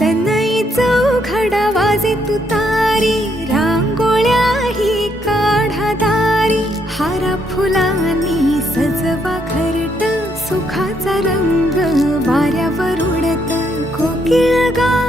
सनई चौघडा वाजे तुतारी, रांगोळ्याही काढा दारी, हारा फुलांनी सजवा घरट, सुखाचा रंग वाऱ्यावर उडत, कोकिळ गा